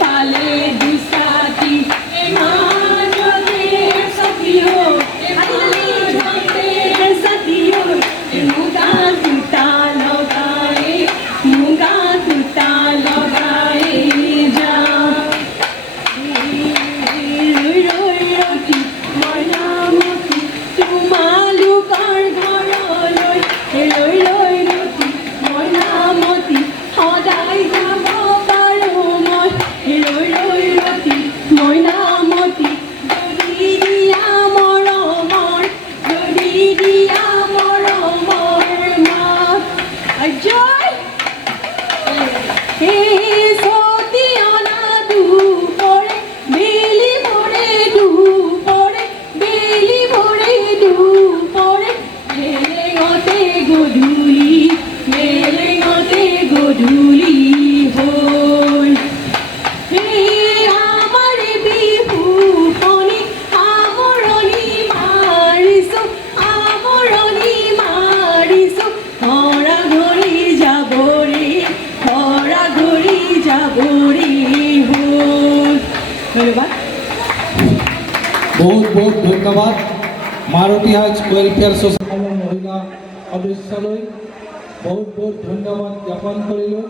পালে দুসাতি মাজতে সখিও মাজতে সখিও মুগা তুতা লগায়ে যা ৰতি মইনামতি তোমালোকৰ ঘৰলৈ ৰতি মইনামতি সদায় যাব পাৰোঁ মই ৰতি মইনামতি যদি দিয়া মৰমৰ মাত জয় সতী অনা দুপৰে বেলি ভৰে দুপৰে মেলেঙতে গধূলি হ'ল আমাৰ বিহুখনি সামৰণি মাৰিছোঁ ঘৰা ঘৰি যাবৰি হ'ল ধন্যবাদ। বহুত বহুত ধন্যবাদ মাৰুতি হাইটছ ৱেলফেয়াৰ ছ'চাইটিৰ মহিলা সদস্যলৈ বহুত বহুত ধন্যবাদ জ্ঞাপন কৰিলোঁ।